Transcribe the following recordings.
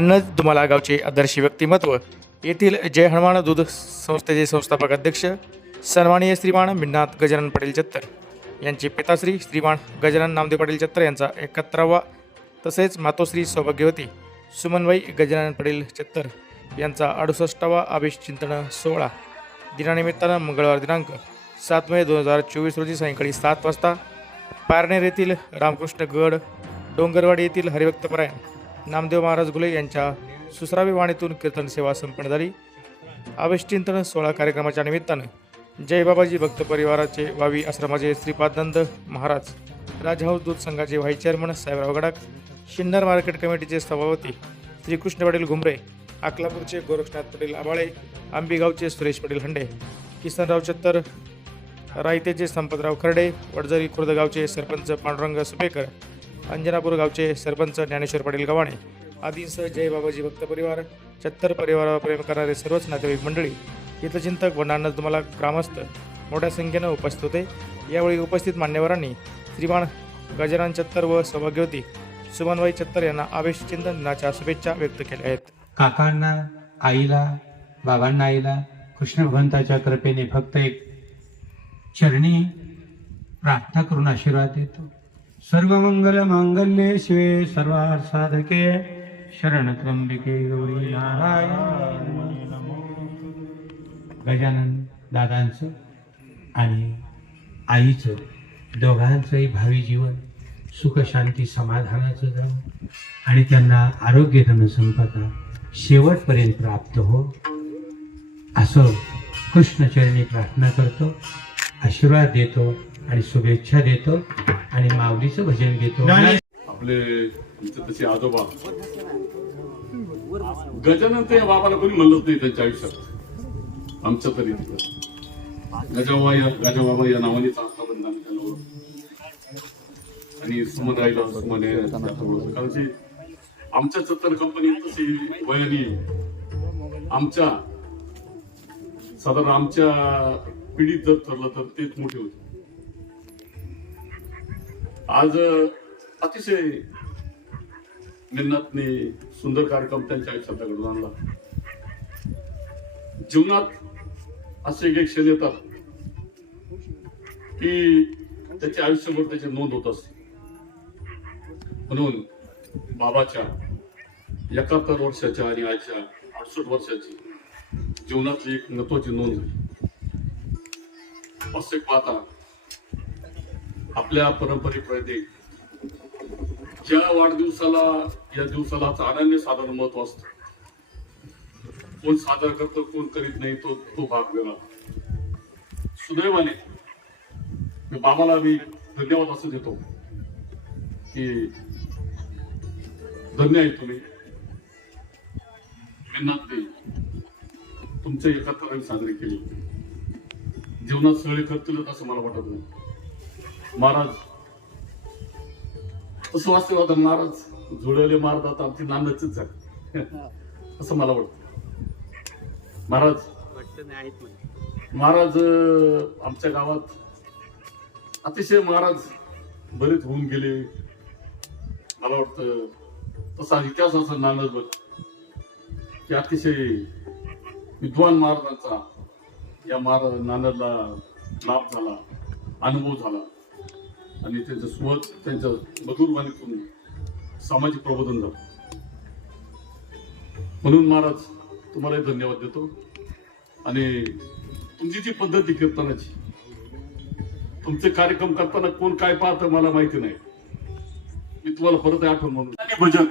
नान्नज दुमाला गावचे आदर्श व्यक्तिमत्व. येथील जय हनुमान दूध संस्थेचे संस्थापक अध्यक्ष सन्माननीय श्रीमान मिन्नाथ गजानन पटेल जत्तर. यांचे पिताश्री श्रीमान गजानन नामदेव पटेल जत्तर यांचा एकाहत्तरावा तसेच मातोश्री सौभाग्यवती सुमनबाई गजानन पटेल चत्तर यांचा अडुसष्टावा आवेश चिंतन सोहळा. दिनानिमित्तानं मंगळवार दिनांक सात मे दोन हजार चोवीस रोजी सायंकाळी सात वाजता पारनेर येथील रामकृष्ण गड डोंगरवाडी येथील हरिभक्तपरायण नामदेव महाराज गुले यांच्या सुसरावी वाणीतून कीर्तन सेवा संपन्न झाली. आवेशचिंतन सोहळा कार्यक्रमाच्या निमित्तानं जय बाबाजी भक्त परिवाराचे वावी आश्रमाचे श्रीपादनंद महाराज राजहाऊस दूध संघाचे vice chairman Sahebrao Gadakh Sinnar market कमिटीचे सभापती श्रीकृष्ण पाटील घुमरे अकलापूरचे गोरक्षनाथ पटेल आबाळे आंबेगावचे सुरेश पाटील हंडे किसनराव चत्तर रायतेचे संपतराव खर्डे वडझरी खुर्दगावचे सरपंच पांडुरंग सुपेकर अंजनापूर गावचे सरपंच ज्ञानेश्वर पाटील गव्हाणे आदींसह जय बाबाजी भक्त परिवार चत्तर परिवारावर प्रेम करणारे सर्वच नातेवाईक मंडळी हितचिंतक व नानद तुम्हाला ग्रामस्थ मोठ्या संख्येनं उपस्थित होते. यावेळी उपस्थित मान्यवरांनी श्रीमान गजानन चत्तर व सौभाग्यवती सुमनबाई चत्तर यांना आवेशचिंतन दिनाच्या शुभेच्छा व्यक्त केल्या आहेत. काकांना आईला बाबांना आईला कृष्ण भगवंताच्या कृपेने फक्त एक चरणी प्रार्थना करून आशीर्वाद देतो. सर्व मंगल मांगल्ये शिवे सर्वार्थ साधके शरण त्र्यंबिके गौरी नारायण। गजानन दादांचं आणि आईचं दोघांचंही भावी जीवन सुखशांती समाधानाचं जावं आणि त्यांना आरोग्य धनसंपदा शेवटपर्यंत प्राप्त हो असं कृष्णचरणी प्रार्थना करतो आशीर्वाद देतो आणि शुभेच्छा देतो. आणि माऊलीचं भजन घेतो. आपले आमचे तसे आजोबा. गजानन ते बाबाला कोणी म्हणलं नाही त्यांच्या आयुष्यात. आमच्या तरी तिथं. गजाबाबा या गजाबाबा या ओळखतो. आणि सुमन राहिला सुमन. कारण की आमच्या चत्तर कंपनीत तशी वयाने आमच्या साधारण आमच्या पिढीत जर ठरलं तर तेच मोठे होते. आज अतिशय निन्नातने सुंदर कार्यक्रम त्यांच्या आयुष्यात घडून आणला. जीवनात असे एक क्षण येतात की त्याचे आयुष्यभर त्याची नोंद होत असते. म्हणून बाबाच्या एकाहत्तर वर्षाच्या आणि आईच्या अडसष्ट वर्षाची जीवनातली एक महत्वाची नोंद झाली. असे पाहता आपल्या परंपरेप्रमाणे ज्या वाढदिवसाला या दिवसाला अनन्य साधारण महत्त्व असतं कोण सादर करतो कोण करीत नाही तो तो भाग वेगळा. सुदैवाने मी बाबाला मी धन्यवाद असं देतो की धन्य आहे तुम्ही. मेहनत दे तुमच्या एकाहत्तरावी साजरे केली. जीवनात सगळे करतील असं मला वाटत नाही. महाराज तसं वाचते होता महाराज जुळवले महाराज आमची नांदच आहे असं मला वाटतं. महाराज महाराज आमच्या गावात अतिशय महाराज बरेच होऊन गेले. मला वाटतं तसा इतिहास असं नांदच बघ की अतिशय विद्वान महाराजांचा या महाराज नांदला लाभ झाला अनुभव झाला. आणि त्यांचं सुवत त्यांच्या मधुरवाणीतून सामाजिक प्रबोधन झालं. म्हणून महाराज तुम्हाला धन्यवाद देतो. आणि तुमची जी पद्धती कीर्तनाची तुमचे कार्यक्रम करताना कोण काय पाहतं मला माहिती नाही. मी तुम्हाला परत आठवण म्हणून आणि भजन.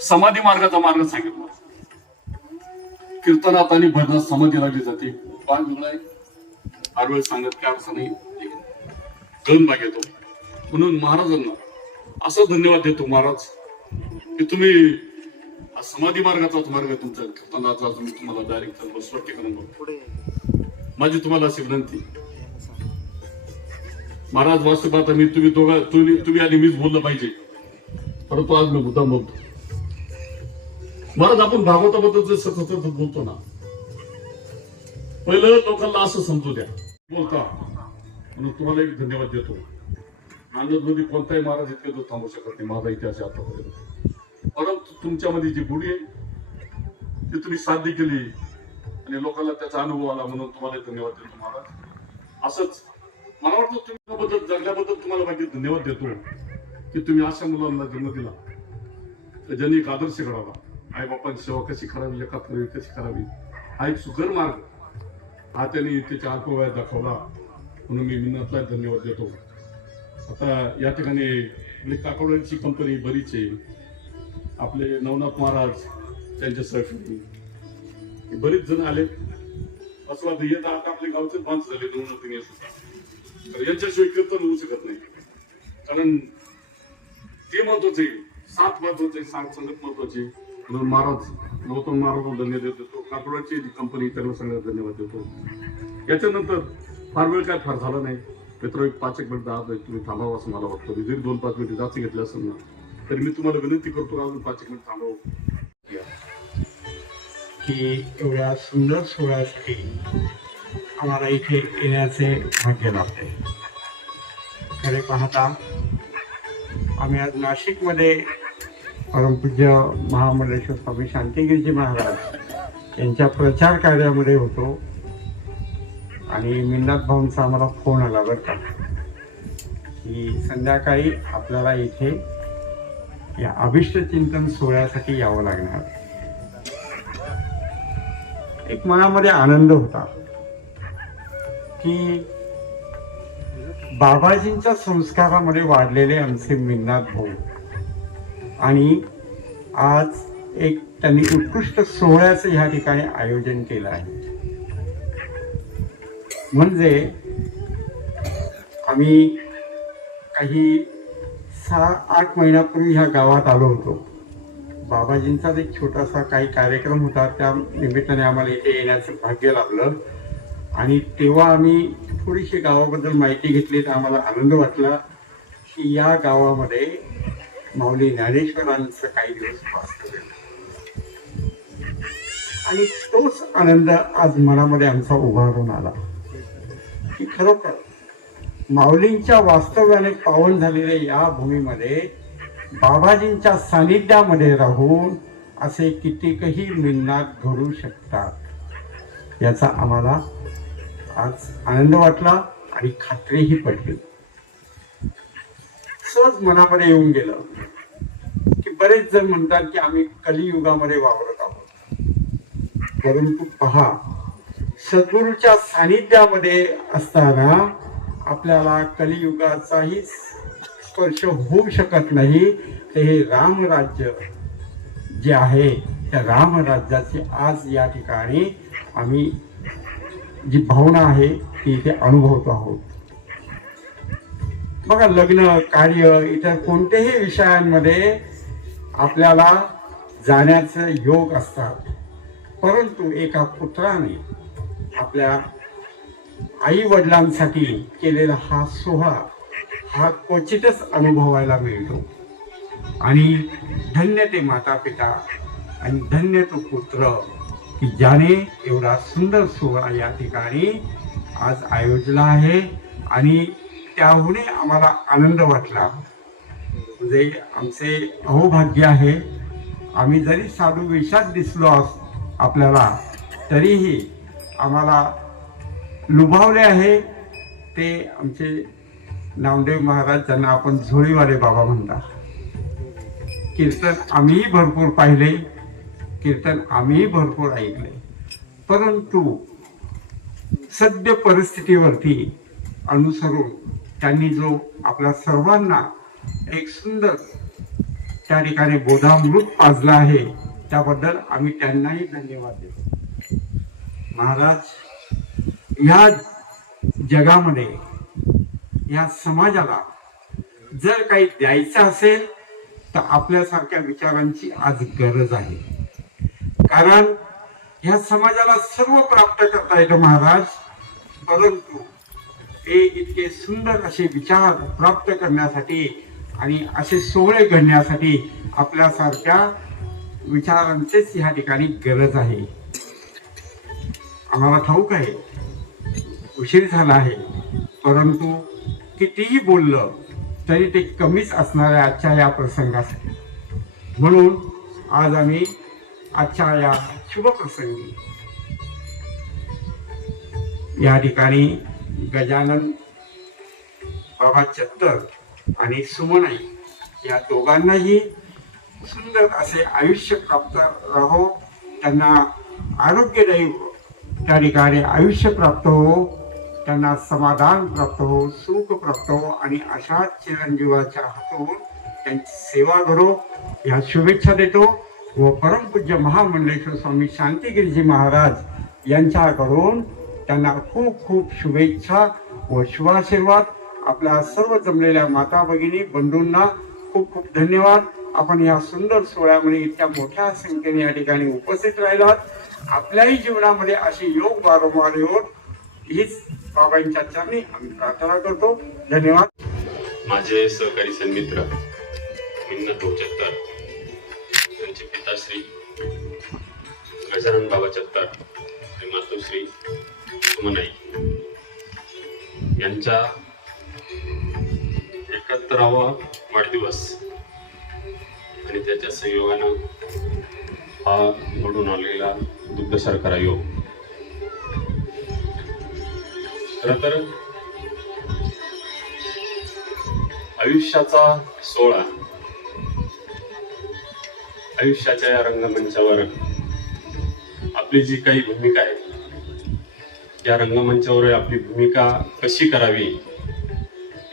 समाधी मार्गाचा मार्ग सांगितला. कीर्तनात आणि भजनात समाधी लागली जाते. भाग वेगळा आहे वेळ सांगत काय असं नाही. भाग येतो. म्हणून महाराजांना असं धन्यवाद देतो महाराज की तुम्ही समाधी मार्गाचाच मार्ग तुमचा तुम्ही तुम्हाला डायरेक्ट स्पष्टीकरण माझी तुम्हाला अशी विनंती. महाराज वास्तव आता मी तुम्ही दोघा तुम्ही तुम्ही आणि मीच बोललं पाहिजे. परंतु आज मी मुद्दाम बोलतो. महाराज आपण भागवताबद्दल जे सतत सतत बोलतो ना पहिलं लोकांना असं समजू द्या. बोलता. म्हणून तुम्हाला एक धन्यवाद देतो. आनंद कोणताही महाराज इतके दूर थांबू शकत नाही माझा इतिहास आतापर्यंत. परंतु तुमच्यामध्ये जी गुढी आहे ती तुम्ही साध्य केली आणि लोकांना त्याचा अनुभव आला म्हणून तुम्हाला धन्यवाद देतो महाराज. असंच मला वाटतं तुमच्याबद्दल जगल्याबद्दल तुम्हाला माहिती धन्यवाद देतो की तुम्ही अशा मुलांना जन्म दिला. तर ज्यांनी एक आदर्श घडावा. आई बापांची सेवा कशी करावी एकात्मवी कशी करावी हा एक सुकर मार्ग. हा त्यांनी त्याच्या अल्पवयात दाखवला. म्हणून मी विनंतला धन्यवाद देतो. आता या ठिकाणी आपली काकोड्यांची कंपनी बरीच आहे. आपले नवनाथ महाराज त्यांच्या सहकारी. हे बरेच जण आले असं वाटतं येत आता आपले गावचे माणसं झाले दोन सुद्धा तर यांच्याशिवाय कीर्तन होऊ शकत नाही. कारण ते महत्त्वाचे सात महत्त्वाचे सात संगत महत्त्वाचे. म्हणून महाराज गौतम महाराज धन्यवाद देतो. काकडाची कंपनी त्यांना सगळ्यांना धन्यवाद देतो. याच्यानंतर फार वेळ काय फार झाला नाही. मित्र एक पाच एक मिनिट दहा तुम्ही थांबावं असं मला वाटतं. जरी दोन पाच मिनिट जास्त घेतले असेल ना तरी मी तुम्हाला विनंती करतो अजून पाच एक मिनिट थांबावं. की एवढ्या सुंदर सोहळ्यासाठी आम्हाला इथे येण्याचे भाग्य लाभते. खरे पाहता आम्ही आज नाशिकमध्ये परमपूज्य महामंडलेश्वर स्वामी शांतिगिरीजी महाराज यांच्या प्रचार कार्यामध्ये होतो. आणि मिन्नाथ भाऊंचा आम्हाला फोन आला बरं का. की संध्याकाळी आपल्याला इथे या अभिष्ट चिंतन सोहळ्यासाठी यावं लागणार. एक मनामध्ये आनंद होता. की बाबाजींच्या संस्कारामध्ये वाढलेले आमचे मिन्नाथ भाऊ. आणि आज एक त्यांनी उत्कृष्ट सोहळ्याचं ह्या ठिकाणी आयोजन केलं आहे. म्हणजे आम्ही काही सहा आठ महिन्यापूर्वी ह्या गावात आलो होतो. बाबाजींचाच एक छोटासा काही कार्यक्रम होता. त्या निमित्ताने आम्हाला इथे येण्याचं भाग्य लाभलं. आणि तेव्हा आम्ही थोडीशी गावाबद्दल माहिती घेतली तर आम्हाला आनंद वाटला की या गावामध्ये माऊली ज्ञानेश्वरांचं काही दिवस वास्तव्य आणि तोच आनंद आज मनामध्ये आमचा उभारून आला. की खरोखर माऊलींच्या वास्तव्याने पावन झालेल्या या भूमीमध्ये बाबाजींच्या सानिध्यामध्ये राहून असे कितीकही मिन्नात घडू शकतात याचा आम्हाला आज आनंद वाटला आणि खात्रीही पडली. सहज मनामध्ये येऊन गेलं की बरेच जण म्हणतात की आम्ही कलियुगामध्ये वावरत आहोत. परंतु पहा सद्गुरूच्या सानिध्यामध्ये असताना आपल्याला कलियुगाचाही स्पर्श होऊ शकत नाही. तर हे रामराज्य जे आहे त्या रामराज्याची आज या ठिकाणी आम्ही जी भावना आहे ती इथे अनुभवतो आहोत. बघा लग्न कार्य इतर कोणत्याही विषयांमध्ये आपल्याला जाण्याचे योग असतात. परंतु एका पुत्राने आपल्या आई वडिलांसाठी केलेला हा सोहळा हा क्वचितच अनुभवायला मिळतो. आणि धन्य ते माता पिता आणि धन्य तो पुत्र की ज्याने एवढा सुंदर सोहळा या ठिकाणी आज आयोजला आहे आणि त्याहूनही आम्हाला आनंद वाटला. म्हणजे आमचे अहोभाग्य आहे आम्ही जरी साधू वेशात दिसलो आपल्याला तरीही आम्हाला लुभावले आहे. ते आमचे नामदेव महाराज ज्यांना आपण झोळीवाले बाबा म्हणता कीर्तन आम्हीही भरपूर पाहिले. कीर्तन आम्हीही भरपूर ऐकले. परंतु सद्य परिस्थितीवरती अनुसरून त्यांनी जो आपल्या सर्वांना एक सुंदर त्या ठिकाणी बोधामृत पाजला आहे त्याबद्दल आम्ही त्यांनाही धन्यवाद देतो. महाराज ह्या जगामध्ये या समाजाला जर काही द्यायचं असेल तर आपल्यासारख्या विचारांची आज गरज आहे. कारण ह्या समाजाला सर्व प्राप्त करता येतं महाराज परंतु ते इतके सुंदर असे विचार प्राप्त करण्यासाठी आणि असे सोहळे घडण्यासाठी आपल्यासारख्या विचारांचेच ह्या ठिकाणी गरज आहे. आम्हाला ठाऊक आहे. उशीर झाला आहे. परंतु कितीही बोललं तरी ते कमीच असणार आहे आजच्या या प्रसंगासाठी. म्हणून आज आम्ही आजच्या या शुभप्रसंगी या ठिकाणी गजानन बाबा चत्तर आणि सुमनाई या दोघांनाही सुंदर असे आयुष्य प्राप्त राहो. त्यांना आरोग्यदायी त्या ठिकाणी आयुष्य प्राप्त हो त्यांना समाधान प्राप्त हो सुख प्राप्त हो आणि अशा चिरंजीवाच्या हातून त्यांची सेवा करो. या शुभेच्छा देतो व परमपूज्य महामंडलेश्वर स्वामी शांतिगिरीजी महाराज यांच्याकडून त्यांना खूप खूप शुभेच्छा व शुभाशीर्वाद. आपल्या सर्व जमलेल्या माता भगिनी बंधूंना खूप खूप धन्यवाद. आपण या सुंदर सोहळ्यामध्ये इतक्या मोठ्या संख्येने या ठिकाणी उपस्थित राहिलात. आपल्याही जीवनामध्ये अशी योग वारंवार येऊन हीच बाबांच्या चरणी आम्ही प्रार्थना करतो. धन्यवाद. माझे सहकारी सन्मित्र मिन्नत चत्तर त्यांचे पिताश्री गजानन बाबा चत्तर आणि मातोश्री सुमनाई. यांच्या एकाहत्तरावा वाढदिवस आणि त्याच्या संयोगानं हा घडून आलेला दुग्ध शर्करा योग खर तर आयुष्याचा सोहळा आयुष्याच्या या रंगमंचावर आपली जी काही भूमिका आहे या रंगमंचावर आपली भूमिका कशी करावी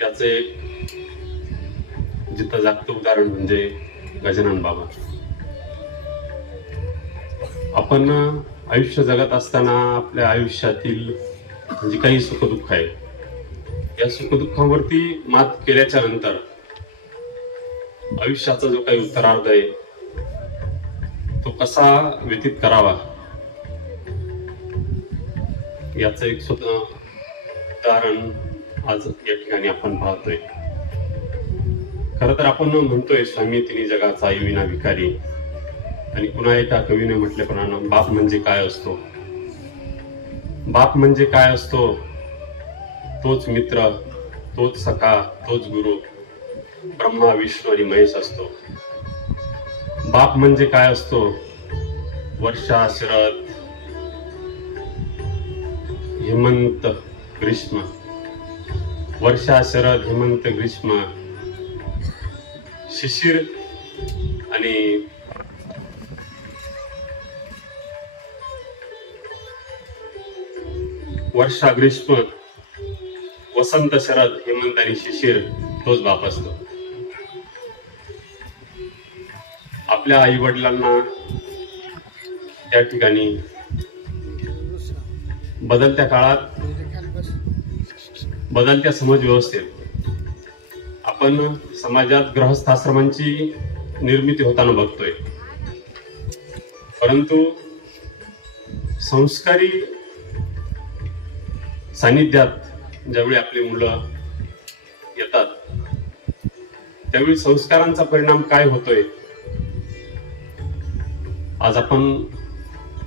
याचे जिथं जागतं उदाहरण म्हणजे गजानन बाबा. आपण आयुष्य जगत असताना आपल्या आयुष्यातील म्हणजे काही सुखदुःख आहे. या सुखदुःखावरती मात केल्याच्यानंतर आयुष्याचा जो काही उत्तरार्ध आहे तो कसा व्यतीत करावा? याच एक स्वतः उदाहरण आज या ठिकाणी आपण पाहतोय. खर तर आपण म्हणतोय स्वामी तिने जगाचा विना भिकारी. आणि पुन्हा एका कवीने म्हटल्याप्रमाणे बाप म्हणजे काय असतो? बाप म्हणजे काय असतो? तोच मित्र तोच सखा तोच गुरु ब्रह्मा विष्णू आणि महेश असतो. बाप म्हणजे काय असतो? वर्षा शरद हेमंत ग्रीष्म. वर्षा शरद हेमंत ग्रीष्म. शिशिर आणि वर्षा ग्रीष्म वसंत शरद हेमंत आणि शिशिर तोच बाप असतो. आपल्या आई वडिलांना त्या ठिकाणी बदलत्या काळात बदलत्या समज व्यवस्थेत आपण समाजात ग्रहस्थाश्रमांची निर्मिती होताना बघतोय. परंतु संस्कारी सानिध्यात ज्यावेळी आपली मुलं येतात त्यावेळी संस्कारांचा परिणाम काय होतोय? आज आपण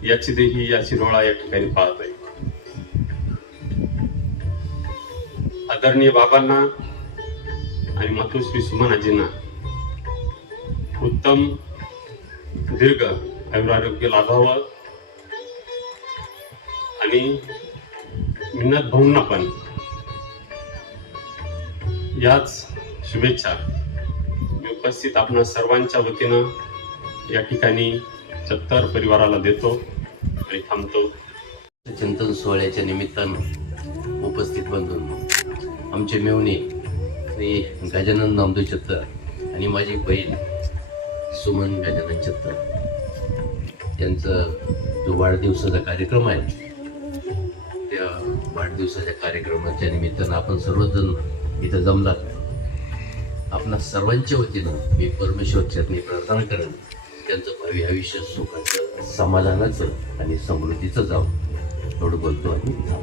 याची देही याची डोळा या ठिकाणी पाहतोय. आदरणीय बाबांना आणि मातोश्री सुमनाजींना उत्तम दीर्घ आयुरारोग्य लाभावं आणि मिन्नत भाऊंना पण. याच शुभेच्छा. मी उपस्थित आपण सर्वांच्या वतीनं या ठिकाणी सत्तर परिवाराला देतो आणि थांबतो. चिंतन सोहळ्याच्या निमित्तानं उपस्थित बंधूंनो आमचे मेवणे श्री गजानन नामदेव चत्तर आणि माझी बहीण सुमन गजानन चत्तर. त्यांचं जो वाढदिवसाचा कार्यक्रम आहे दिवसाच्या कार्यक्रमाच्या निमित्तानं आपण सर्वजण इथं जमलात आपणा सर्वांच्या वतीनं मी परमेश्वर चरणी प्रार्थना करेन. त्यांचं भावी आयुष्य सुखाचं समाधानाचं आणि समृद्धीचं जावं. एवढं बोलतो आणि जाऊ